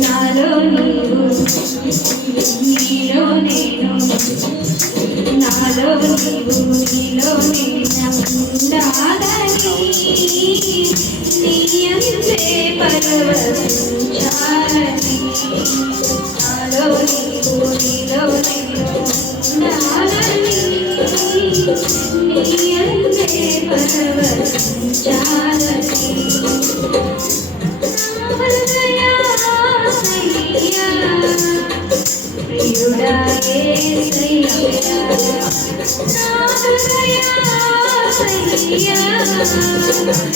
నాలో నీవు నీలో నేను నాలో నీవు నీలో నేను ఉండాలని నీ అంతే పరవశించాలని నాలో నీవు నీలో నేను ఉండాలని నీ అంతే పరవశించాలని ప్రియుడా యేసయ్యా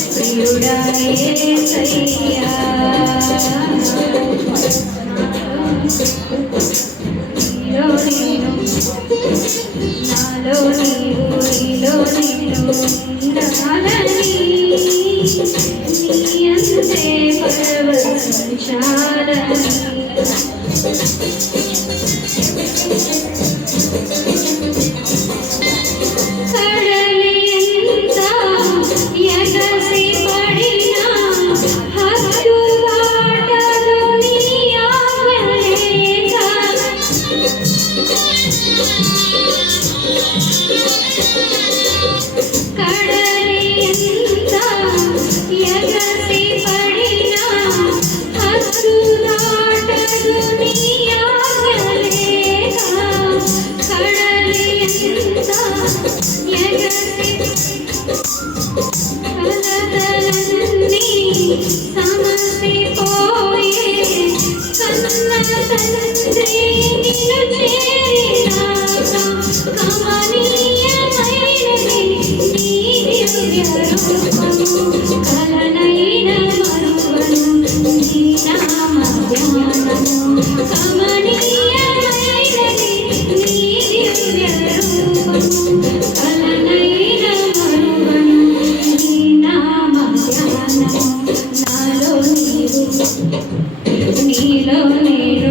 ప్రియుడా యేసయ్యా నీలో నేను నాలో నీవు నీలో నేను ఉండాలని నీ అంతే పరవశించాలని నీలో నేను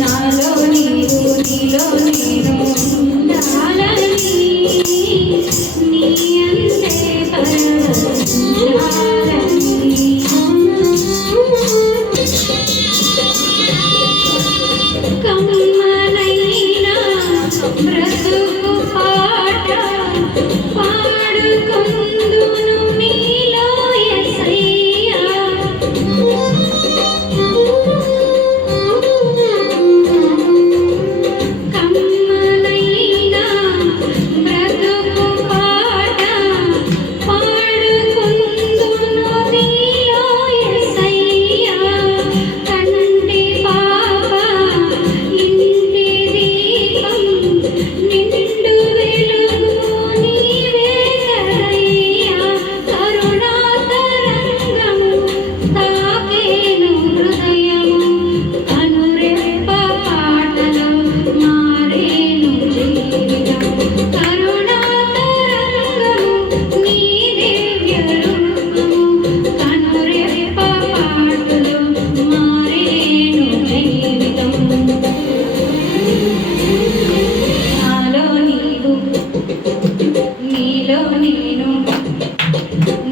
నాలో నీవు నీలో నేను ఉండాలని నీ అంతే పరవశించాలని కమ్మనైనా బ్రతుకు పాట పాడుకుందును నీలో యేసయ్యా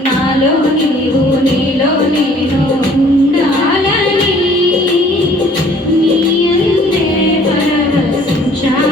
నాలో నీవు నీలో నేను ఉండాలని నీ అంతే పరవశించాలని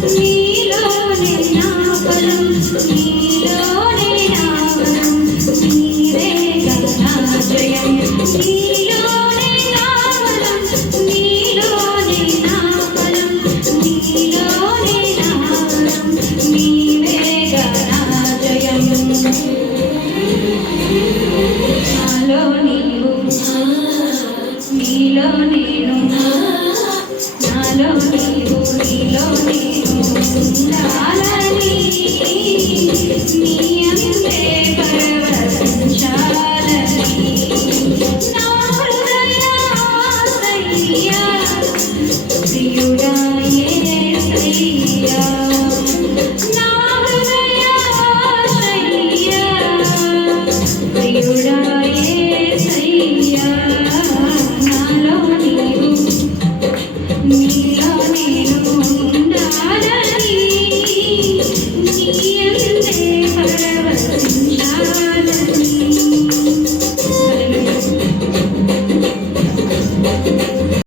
నీలోనే నా బలం నీలోనే నా బలం నీలో నేను నాలో నీవు నీలో నేను ఉండాలని నీ